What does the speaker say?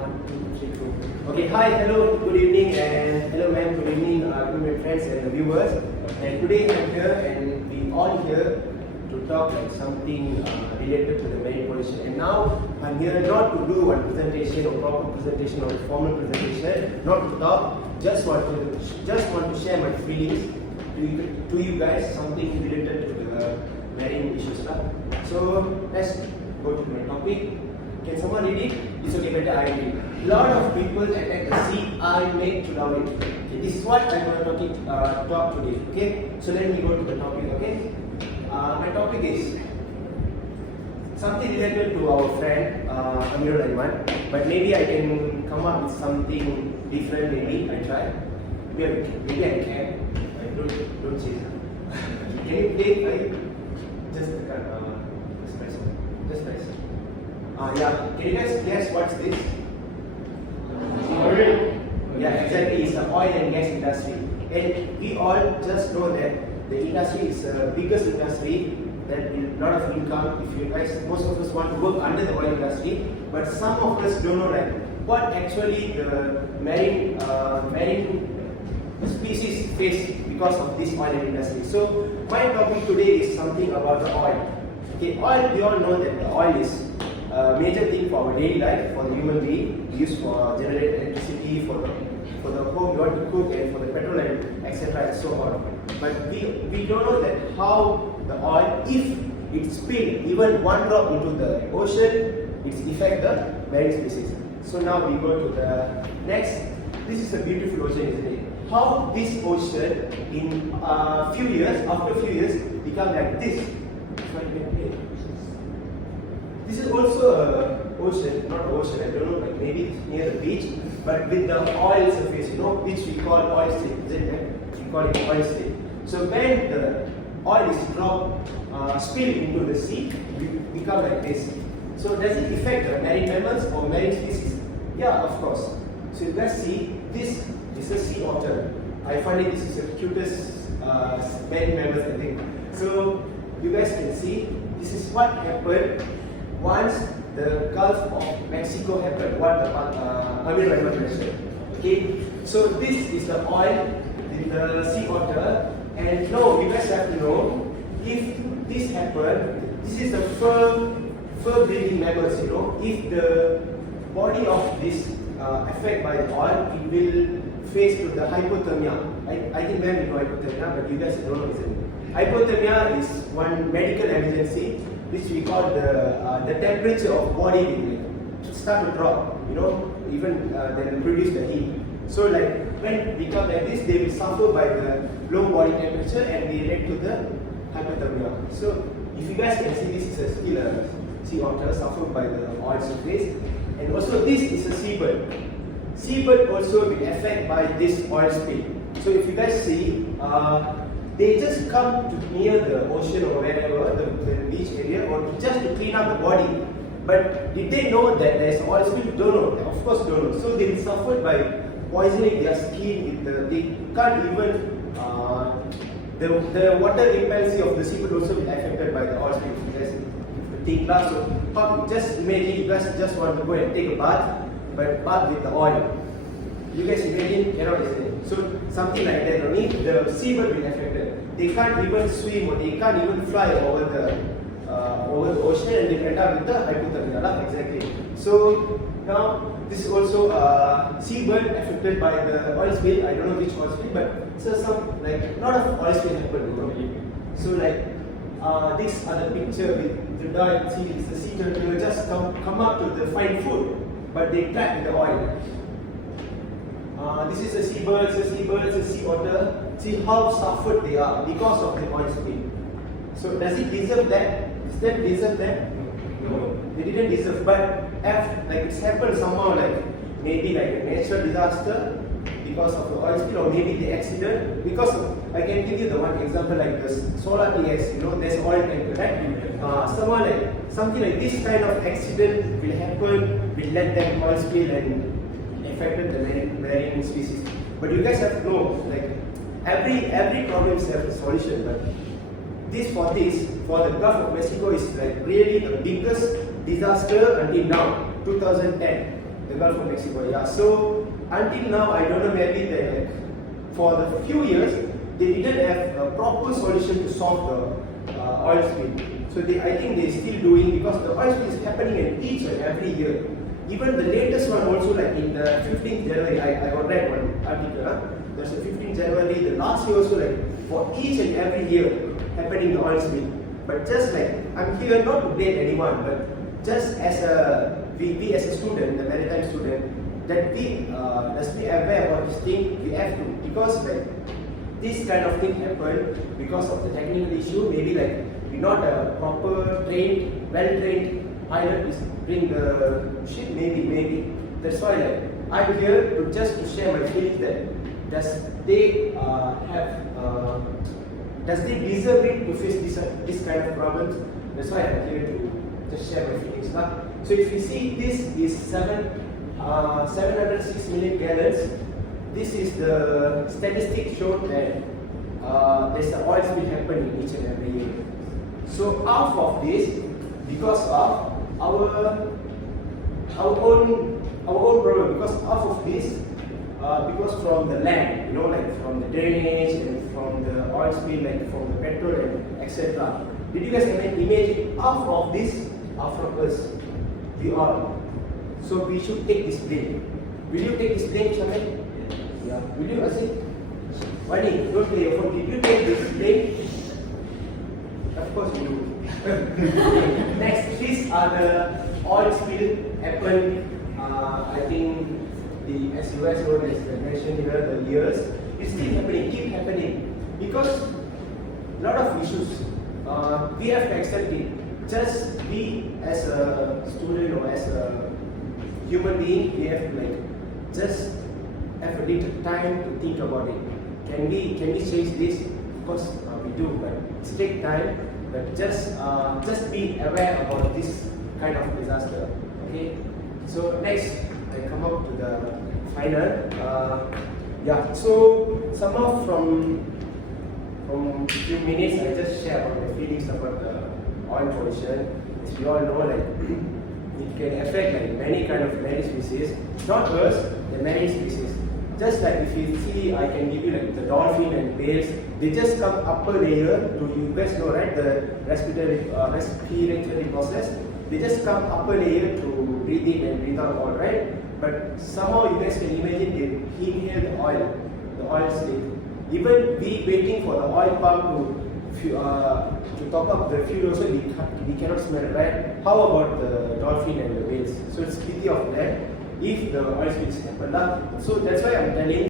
One, two, three, four. Okay, hi, hello, good evening, and hello, ma'am, good evening, my friends and viewers. And today I'm here, and we all here to talk like something related to the marine pollution. And now I'm here not to do one presentation or proper presentation or formal presentation, not to talk. Just want to share my feelings to you guys, something related to the marine issues. So let's go to my topic. Can someone read it? It's okay, better I read. A lot of people attack the sea. I make to love it. Okay, this is what I'm going to talk today. Okay, so let me go to the topic. Okay, my topic is something related to our friend Amir Rahman, but maybe I can come up with something different. Maybe I try. Maybe I can. Don't say that. Can you play? Right? Just press. Just press. Yeah, can you guys guess what's this? Oil. Yeah, exactly. It's the oil and gas industry, and we all just know that the industry is the biggest industry that will lot of income. If you guys, most of us want to work under the oil industry, but some of us don't know like what actually the marine species face because of this oil industry. So my topic today is something about the oil. Okay, oil. We all know that the oil is major thing for our daily life, for the human being, used for generate electricity, for the home you want to cook, and for the petrol and etc. and so on. But we don't know that how the oil, if it spill even one drop into the ocean, it affect the marine species. So now we go to the next. This is a beautiful ocean, isn't it? How this ocean in after a few years, become like this. This is also an ocean, not an ocean, I don't know, like maybe it's near the beach, but with the oil surface, which we call oil stain, isn't it? We call it oil stain. So when the oil is dropped, spilled into the sea, it become like this. So does it affect the marine mammals or marine species? Yeah, of course. So you guys see, this is a sea otter. I find this is the cutest marine mammals, I think. So you guys can see, this is what happened once the Gulf of Mexico happened, what the Amir Rahman mentioned. Okay, so this is the oil in the sea otter, and now you guys have to know, if this happened, this is the fur breathing mammals, if the body of this affected by the oil, it will face to the hypothermia. I think ma'am you know hypothermia, but you guys don't know, isn't it? Hypothermia is one medical emergency which we call the temperature of body will start to drop, even then produce the heat. So like when we come like this, they will suffer by the low body temperature and they lead to the hypothermia. So if you guys can see, this is still a sea otter suffered by the oil surface, and also this is a seabird. Seabird also will affected by this oil spill. So if you guys see, they just come to near the ocean or wherever, the beach area, or just to clean up the body. But did they know that there is oil spill? Don't know. Of course don't know. So they will suffer by poisoning their skin. They can't even, the water repellency of the seabird also will be affected by the oil spill. Yes, take glass. So just imagine you guys just want to go and take a bath, but bath with the oil. You guys imagine, cannot listen. So something like that, only the seabird will be affected. They can't even swim or they can't even fly over the ocean, and they end up with the hypothermia. Exactly. So now this is also seabird affected by the oil spill. I don't know which oil spill, but so some like lot of oil spill happen. So like these are the picture with the dog. See, it's the sea turtle just come up to find food, but they trap in the oil. This is a seabird, it's a sea otter. See how suffered they are because of the oil spill. So does it deserve that? Does that deserve that? No. They didn't deserve, but like it's happened somehow, like maybe like a natural disaster because of the oil spill, or maybe the accident. Because I can give you the one example like the solar TX, there's oil tanker, right? Something like this kind of accident will happen, will let them oil spill and affected the marine species. But you guys have to know, like every problem has a solution. But for the Gulf of Mexico is like really the biggest disaster until now, 2010. The Gulf of Mexico, yeah. So until now, I don't know, maybe they, for the few years, they didn't have a proper solution to solve the oil spill. So I think they're still doing, because the oil spill is happening in each and every year. Even the latest one also, like in the 15th January, I got read one article. There's a 15th January, the last year also, like for each and every year happening the oil spill. But just like, I'm here not to blame anyone, but just as we as a student, the maritime student, that we must be aware about this thing. We have to, because like this kind of thing happen because of the technical issue. Maybe like we're not a proper trained, well-trained pilot is bring the ship. Maybe that's why like I'm here to just to share my feelings that does they does they deserve it to face this kind of problems? That's why I'm here to just share my feelings. So if you see, this is 706 million gallons. This is the statistic showed that there's an oil spill happening each and every year. So half of this, because of our own problem, because half of this because from the land, like from the drainage and from the oil spill, like from the petrol and etc. Did you guys imagine half of this are from us? We all. So we should take this blame. Will you take this blame, Shaman? Yeah. Will you say? Wani, don't play your phone. Did you take this blame? Of course you do. Next, these are the oil spill happened. I think as you guys know, as I mentioned here, the years, it's still happening, keep happening, because a lot of issues. We have to accept it. Just we as a student or as a human being, we have to like just have a little time to think about it. Can we change this? Of course we do, but it's take time. But just be aware about this kind of disaster. Okay. So next, I come up to the final. Yeah. So somehow from few minutes, I just share about my feelings about the oil pollution. As we all know, like it can affect like many kind of marine species. Not us, the marine species. Just like if you see, I can give you like the dolphin and whales. They just come upper layer to, you guys know, right? The respiratory process. They just come upper layer to breathe in and breathe out all, right? But somehow you guys can imagine they inhale the oil slick. Even we waiting for the oil pump to top up the fuel also, we cannot smell it, right? How about the dolphin and the whales? So it's pity of that if the oil spills happen. So that's why I'm telling